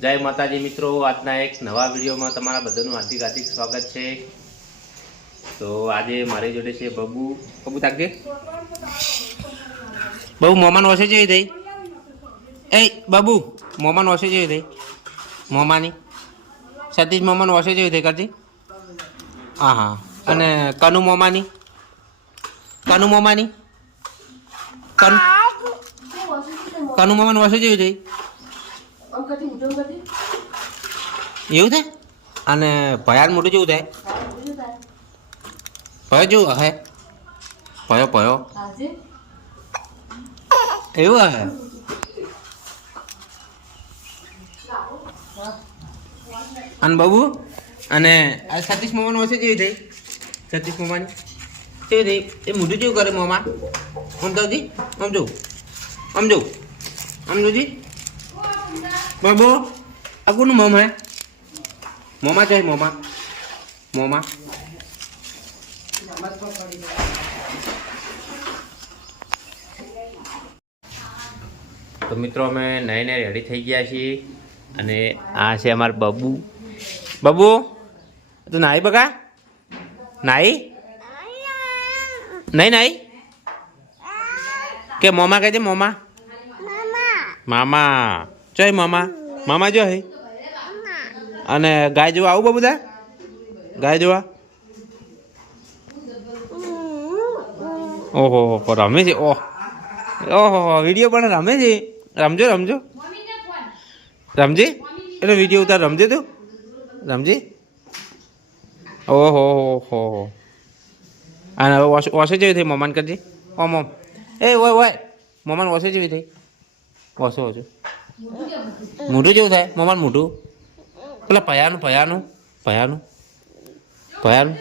જય માતાજી મિત્રો, આજના એક નવા વિડીયોમાં તમારા બધાનું હાર્દિક હાર્દિક સ્વાગત છે। તો આજે મારી જોડે છે બબુ। બબુ તાકજે, બબુ મોમાન વસે જેવી થઈ। એ બબુ મોમાન વસે જેવી થઈ, મોમાની સતીશ મોમાન વસે જેવી થઈ કરજી। હા હા, અને કનુ મોમાની, કનુ મોમાની, કનુ મોમાન વસે જેવી થઈ એવું થાય। અને ભયાન મોટું જેવું થાય, ભયો જેવું હે, ભયો ભયો એવું હે। અને બબુ અને આ સતીશ મોમાન વસે જેવી થઈ, સતીશ મોમાની કેવી થઈ? એ મોઢું જેવું કરે મોમા, આમ તો જી આમ જો, આમ જો, આમ જોજી બબુ। આ કોનું મોમ હે? મોમા છે, મોમા મોમા। તો મિત્રો અમે નઈને રેડી થઈ ગયા છીએ અને આ છે અમારા બબુ। બબુ તું નાઈ બગા, નાઈ નહીં નાઈ કે મોમા કહે છે, મોમા મામા ચોય મામા, મામા જો હે। અને ગાય જોવા આવું બબુ તા, ગાય જોવા? ઓહો રમે છે, ઓહ ઓહો વિડીયો પણ રમે છે। રમજો રમજો રમજે, એટલે વિડીયો ઉતાર, રમજે તું રમજે। ઓહો હો, અને વસે જેવી થઈ મમાન કરજે, ઓમ ઓમ એ ઓય ઓય મમાન વસે જેવી થઈ, વસો વસો મોઢું જેવું થાય મમાન મોઢું, પેલા ભયાનું ભયાનું ભયાનું ભયાનું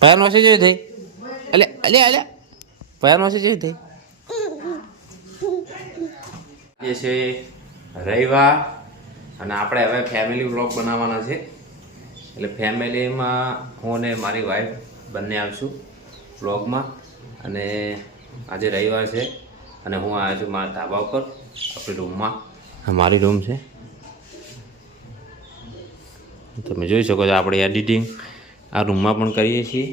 ભયાન વસે જેવી થઈ, અલે અલે અલે ભયાન વસે જેવી થઈ। જે છે રવિવાર અને આપણે હવે ફેમિલી વ્લોગ બનાવવાના છે, એટલે ફેમિલીમાં હું અને મારી વાઈફ બંને આવીશું વ્લોગમાં। અને આજે રવિવાર છે અને હું આવ્યો છું મારા ધાબા ઉપર આપણી રૂમમાં, મારી રૂમ છે, તમે જોઈ શકો છો। આપણે એડિટિંગ આ રૂમમાં પણ કરીએ છીએ।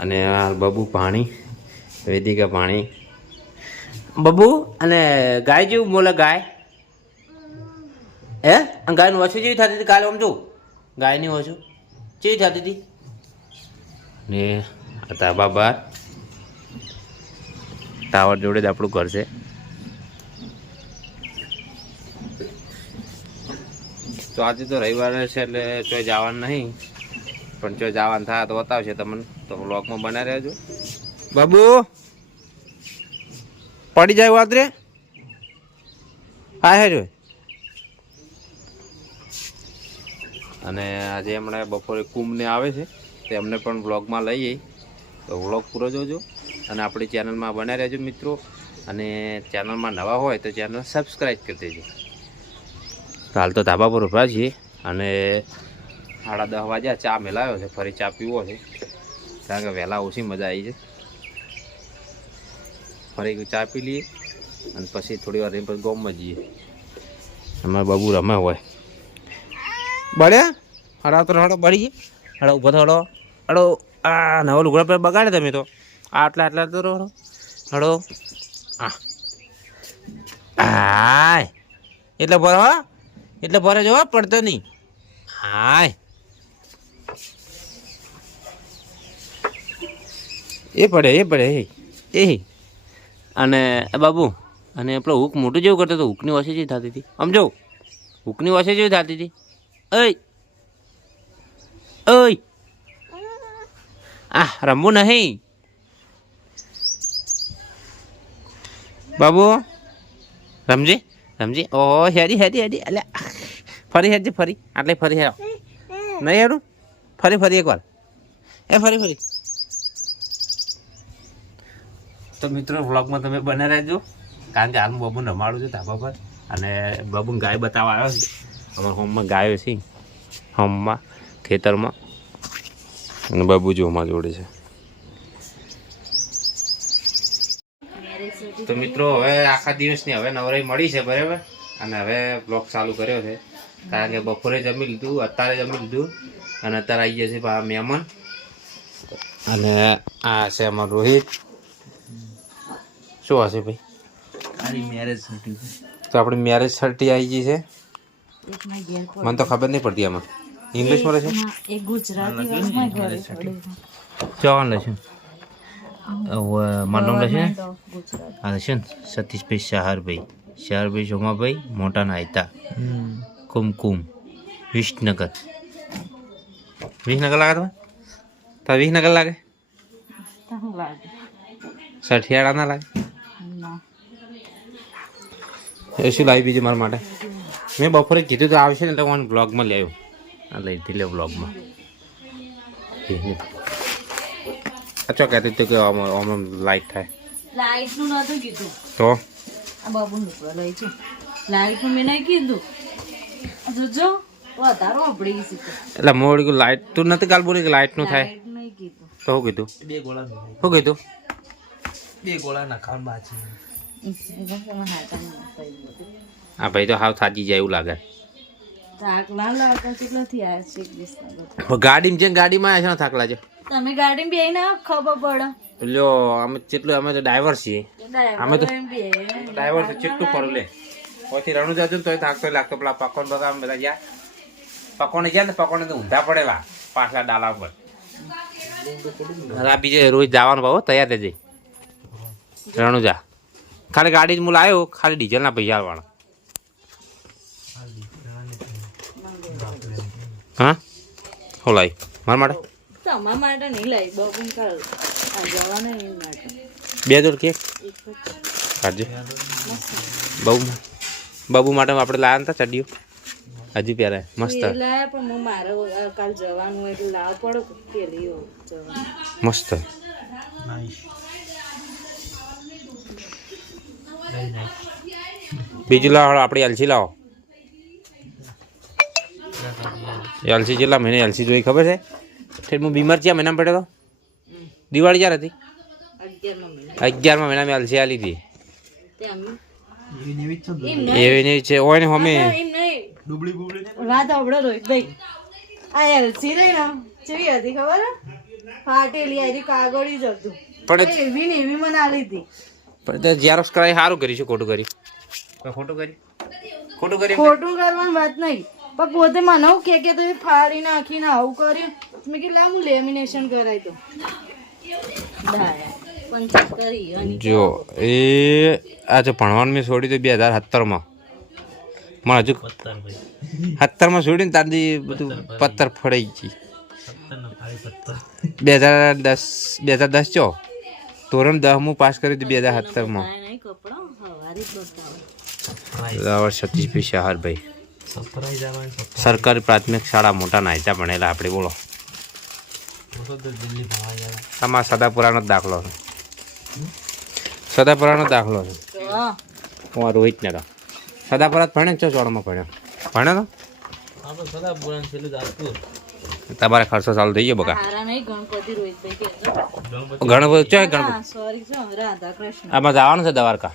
અને આ બબુ પાણી, વેદિકા પાણી, બબુ અને ગાય જેવું બોલે, ગાય હે? ગાયનું વસું જેવી થતી હતી કાલે, આમ જો ગાયની વસું કેવી થતી હતી। ને આ ધાબા બહાર ટાવર જોડે જ આપણું ઘર છે। તો આજે તો રવિવાર છે એટલે ચોય જવાનું નહીં, પણ ચોય જવાનું થાય તો બતાવશે તમને, તો વ્લોગમાં બનાવી રહેજો। બાબુ પડી જાય વાતરે હા હે જો। અને આજે હમણાં બપોરે કુંભને આવે છે, તે અમને પણ વ્લોગમાં લઈએ, તો વ્લોગ પૂરો જોજો અને આપણી ચેનલમાં બનાવી રહેજો મિત્રો। અને ચેનલમાં નવા હોય તો ચેનલ સબસ્ક્રાઈબ કરી દેજો। હાલ તો ધાબા પર ઉભા છીએ અને 10:30 વાગ્યા, ચા મેલાવ્યો છે, ફરી ચા પીવો છે, કારણ કે વહેલા ઓછી મજા આવી છે। ફરી ચા પી લઈએ અને પછી થોડી વાર પછી ગોમમાં જઈએ। અમારે બાબુ રમે હોય બળ્યા હડા તો હડો બળી ગઈ, હડો ઉભો હડો હડો, આ નવો લુગડા પર બગાડે તમે તો, આટલા આટલા તો હડો હડો, હાય એટલે ભરો, એટલે ભરે જવા પડતો નહીં, હાય એ પડે એ પડે એ। અને બાબુ અને પેલો હુક મોટું જેવું કરતો હતો, હુકની વસે જેવી થતી હતી, આમ જો હુકની વસે જેવી થતી હતી। ઓય ઓય આ રમવું નહીં બાબુ, રમજે રમજે। ઓ હેરી હેરી હેરી, અલ્યા ફરી હેરજે, ફરી આટલે ફરી હેરો નહીં હેરું, ફરી ફરી એકવાર એ ફરી ફરી। તો મિત્રો વ્લોગમાં તમે બને રહેજો, કારણ કે હાલ હું બબુને રમાડું છું ધાબા પર, અને બબુને ગાય બતાવવા આવ્યો છે। અમારા હોમમાં ગાયો છે, હોમમાં ખેતરમાં, અને બબુ જો અમારા જોડે છે। તો મિત્રો હવે આખા દિવસની હવે નવરાઈ મળી છે બરાબર, અને હવે બ્લોગ ચાલુ કર્યો છે કારણ કે બપોરે જમી લીધું, અત્યારે જમી લીધું, અને અત્યારે આવી ગયા છે પાછા મહેમાન. અને આ છે અમાર રોહિત. શું હશે ભાઈ? મેરેજ તો આપણી મેરેજ સર્ટી આવી ગઈ છે. મને તો ખબર નહીં પડતી આમાં ઇંગ્લિશમાં રહેશે ચાલ લેશે મારું નામ લેશે હા છે ને સતીશભાઈ શાહરભાઈ સોમાભાઈ મોટા નાયતા કુમકુમ વિસનગર લાગે તમે તાર વિસનગર લાગે સઠિયાળા ના લાગે એ શું લાવી બીજું મારા માટે? મેં બપોરે કીધું તો આવશે ને તો હું બ્લોગમાં લઈ આવ્યો. આ લઈ હતી લે બ્લોગમાં. અચ્છા કહેતી હતી કે આમ લાઈટ થાય. લાઈટનું નતું કીધું તો આ બાબુ નીકળવા લઈ છે. લાઈટનું મેં નહીં કીધું. જોજો વધારો આપડી ગઈ છે. એટલે મોડી લાઈટ તું નથી કાલ બોલી કે લાઈટનું થાય લાઈટ નહીં કીધું. તો શું કીધું? 2 ગોળા શું કીધું? 2 ગોળા નાખવાનું બાકી. હા ભાઈ તો હાવ થાકી જાય એવું લાગે. થાક ના લાગતા કેટલાથી આવ્યા છે 21 ગાડીમાં છે ગાડીમાં આવ્યા છે થાક લાગે. તમે ગાડીમાં બેહીને ખબર પડે. લ્યો અમે કેટલું અમે તો ડ્રાઈવર છીએ. અમે તો ડ્રાઈવર છે ચેટલું ફરું લે. પછી રણું જતું ને તોય થાકતો લાગતો. પેલા પકોડ બગા બધા ગયા પકોને ગયા ને પકોને તો ઊંધા પડેલા પાછલા ડાલા ઉપર. બીજે રોજ જવાનું ભાવ તૈયાર થઈ જઈ રણુજા. ખાલી ગાડી જ હું લાવ્યો ખાલી ડીઝલના પૈસા વાળા. હા હો લાવી મારા માટે તમારા માટે નહીં લાવી બાબુ કાલ જવાના એમ માટે 2 જોડ કેક કાઢજો. બાબુ માટે આપણે લાવ્યા હતા ચડીઓ હજી પહેરાય મસ્ત લાયા પણ હું મારે કાલ જવાનું હોય એટલે લાવવા પડે પેલી જવાનું મસ્ત. બીજું લાવો આપણે એલસી લાવો. એલસી કેટલા મહિને એલસી જોઈ ખબર છે? હું બીમાર છે મહિનામાં પડ્યો તો દિવાળી ક્યારે હતી? 11મા મહિનામાં એલસી આલી હતી. એવી નહીં છે ઓય ને અમે વાત આવડે રોહિતભાઈ આ એલસી રહી ને કેવી હતી ખબર ફાટેલી આવી કાગળી જ હતું પણ એવી ને એવી મને આલી હતી. પણ ઝેરોક્સ કરાવી સારું કરીશું ખોટું કરી ખોટું કરી ખોટું કરવાની વાત નહીં પણ પોતે મને કે તમે ફાડી નાખીને આવું કર્યું. મેં કીધું લા હું લેમિનેશન કરાવી દઉં. જો એ આજે ભણવાનું મેં છોડી તો 2017માં મને હજુ 17માં છોડીને તારથી બધું પથ્થર ફડાઈ ગઈ. 2010 ચો ધોરણ 10મું પાસ કર્યું હતું 2017માં. સતીશભાઈ શાહરભાઈ સરકારી પ્રાથમિક શાળા મોટા નાયતા ભણેલા આપણે. બોલો તમારા સદાપુરાનો જ દાખલો છે. સદાપુરાનો દાખલો છે. હું રોહિત ને સદાપુરા ભણે છો ચોળમાં ભણ્યો તો તમારે ખર્ચો ચાલુ થઈ ગયો બકા. ગણપતિ ચો આમાં જવાનું છે દ્વારકા.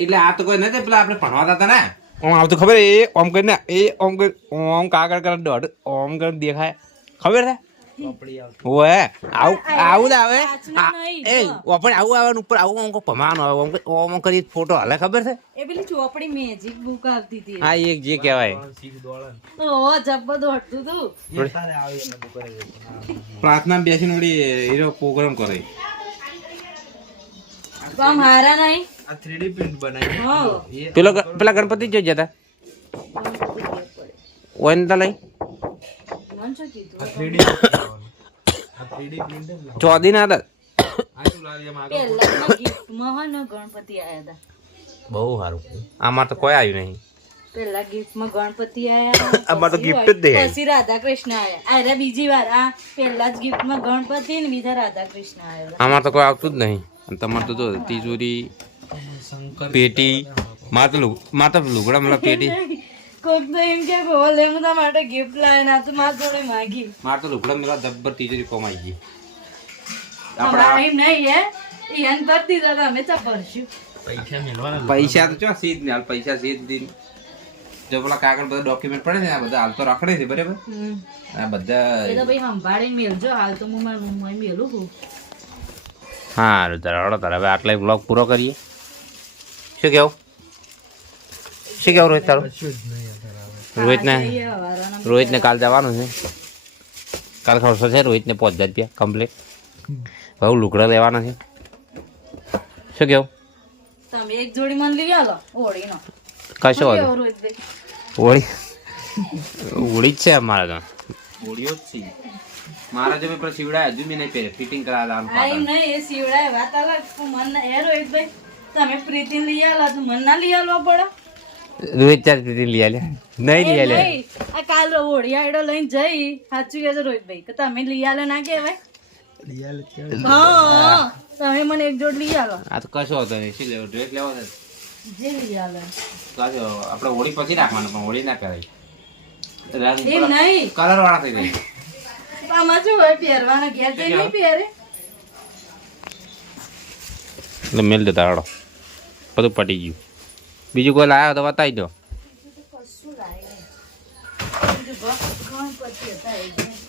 એટલે આ તો કોઈ નથી પેલા આપણે ભણવા હતા ને ઓમ આવતું ખબર એ ઓમ કરીને એ ઓમ ઓમ કાગળ કરે દોઢ ઓમ કરીને દેખાય ખબર છે? ઓએ આવું આવે એ ઓપણ આવું આવવાનું ઉપર આવું ઓમ ભમાવાનું આવે ઓમ ઓમ કરી ફોટો હાલે ખબર છે? એ પેલી ચોપડી મેજિક બુક આવતી હતી. હા એક જે કહેવાય ઓ જબ્બર દોડતું તું. પ્રાર્થના બેસીને વળી હીરો પ્રોગ્રામ કરે. કામ હારા નહીં આ 3D પ્રિન્ટ બનાવી. પેલા ગણપતિ જ જતા ઓન તા લઈ મન શું કીધું? આ 3D પ્રિન્ટ ચોદી ના હતા. પહેલા ગિફ્ટમાં હો ને ગણપતિ આયા હતા. બહુ સારું. આમાં તો કોઈ આવ્યું નહીં. પહેલા ગિફ્ટમાં ગણપતિ આયા આમાં તો ગિફ્ટ જ દે. પછી રાધા કૃષ્ણ આયા. આ બીજી વાર આ પહેલા જ ગિફ્ટમાં ગણપતિ ને બીજા રાધા કૃષ્ણ આયા. આમાં તો કોઈ આવતું જ નહીં. તમારે તો જો તિજોરી પેટી મારે તો લુગડા મતલબ પેટી કોક તો એમ કે ગોલે હું તમારા માટે ગિફ્ટ લાવે ના તો મારા જોડે માગી મારે તો લુગડા મેળવા જબ્બર તિજોરી કમાઈ ગઈ અમારા એમ નહીં હે ઈયન પર દીધા તો અમે તો ભરશું પૈસા મેળવાના પૈસા તો ચો સીધ ને હાલ પૈસા સીધ દીન જો પેલા કાગળ બધા ડોક્યુમેન્ટ પડે છે આ બધા હાલ તો રખડે છે બરાબર આ બધા એ તો ભાઈ સંભાળીને મેલજો હાલ તો હું મારા રૂમમાં મેલું છું હા તારા હવે આટલા બ્લોગ પૂરો કરીએ શું કેવું રોહિત તારું રોહિતને કાલ જવાનું છે કાલ ખર્ચો છે રોહિતને 5000 રૂપિયા કમ્પ્લીટ બહુ લુગડા લેવાના છે શું કેવું તમે એક જોડી મને લઈ આલો ઓળીનો કશો શું વાંધો કેવું રોહિતભાઈ? ઓળી જ છે અમારે તો ઓળીઓ જ છે મારા જો મેં પણ સીવડાય હજુ મેં નહીં પહેરે ફિટિંગ કરાવવાનું આ એમ નહીં એ સીવડાય વાત અલગ પણ મન ના- એ રોહિતભાઈ તમે પ્રીતિને લઈ આલો તો મન ના લઈ આલવા પડે રોહિત ચાર લઈ આલે નહીં લઈ એ આલે નહીં. આ કાલ ઓળિયાડો લઈને જઈ સાચું કહેજો રોહિતભાઈ કે તમે લઈ આલો ના કહેવાય હા તમે મને એક જોડ લઈ આલો આ તો કશો હતો નહીં શું લેવો ડ્રેસ લેવો છે જે લઈ આલો કશો આપણે હોળી પછી રાખવાનું પણ હોળી ના કરાય એમ નહીં કલર વાળા થઈ જાય આમાં શું હોય પહેરવાના ઘેર જઈ નહીં પહેરે એટલે મેલ દેતા હાડો બધું પટી ગયું બીજું કોઈ લાવ્યો તો બતાવી દો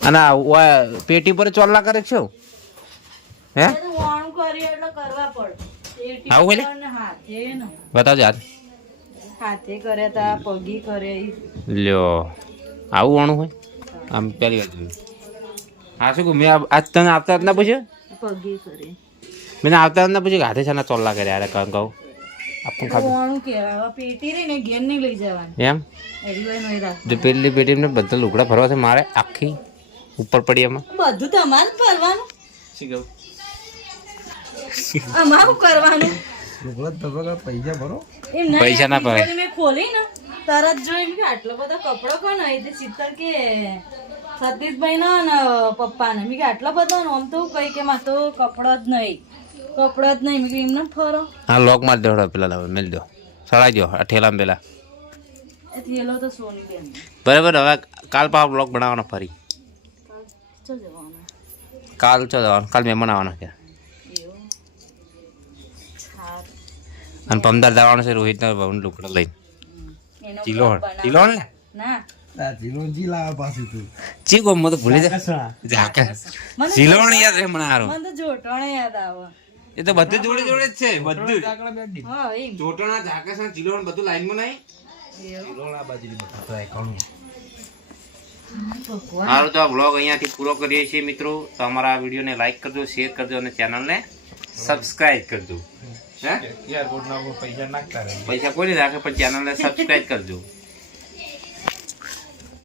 અને આ પેટી પર ચોલ્લા કરે છે હે એ તો વાણું કરીએ એટલે કરવા પડે એ આવું એટલે? ટીચરને હાથે ને બતાવજો હાથ હાથે કરે તા પગી કરે લ્યો આવું વાણું હોય આમ પહેલી વાર જોયું હા શું કહું મેં આજ તને આવતા જ ના પૂછ્યું પગી કરે મેં આવતા જ ના પૂછ્યું કે હાથે છે ને ચોલ્લા કર્યા અરે કહું કહું આપું ખાધું વાણું કહેવાય હવે પેટી રહી ને ઘેર નહીં લઈ જવાની એમ એડી હોય નહીં રાખ જો પેલી પેટીને બધા લુગડા ભરવા છે મારે આખી ઉપર પડી એમાં બધું તમારે કરવાનું શું કહું અમારું કરવાનું પૈસા ભરો એમ નહીં, પૈસા ના આ ભરાય. તિજોરી મેં ખોલી ને તરત જોઈ મેં કીધું આટલો બધો કપડો કોનો હોય તે શીતલ કે સતીશભાઈ નો ને પપ્પાને મેં કીધું આટલો બધો ને આમ તો કઈ કે માં તો કપડો જ નહીં મેં કીધું એમને ફરો હા લોક મારી દો પેલા લાવો મેલ દો સળાઈ દો આ ઠેલામાં પેલા એ થયેલો તો સોની બેન બરાબર હવે કાલ પાછો બ્લોગ બનાવવાનો ફરી ચો જવાનું કાલ ચો જવાનું કાલ મહેમાન આવવાના છે એવું છાપ અને પમદાર જવાનું છે રોહિતના ભાવનું લુગડા લઈને એનો ચીલોણ vlog બનાવ- ચીલોણ ને ના ચી ગમ તો ભૂલી જા મને ચીલોણ યાદ રહે મને હારું મને તો જોટોણે યાદ આવે એ તો બધું જોડે જોડે જ છે બધું હા એમ જોટણા ઝાકસ ચીલોણ બધું લાઈનમાં નહીં ભગવાન સારું તો આ બ્લોગ અહીંયાથી પૂરો કરીએ છીએ મિત્રો તો અમારા વિડીયોને લાઈક કરજો શેર કરજો અને ચેનલને સબસ્ક્રાઇબ કરજો હે એરપોર્ટ ના પૈસા નાખતા રહે પૈસા કોઈ નહીં રાખે પણ ચેનલને સબસ્ક્રાઇબ કરજો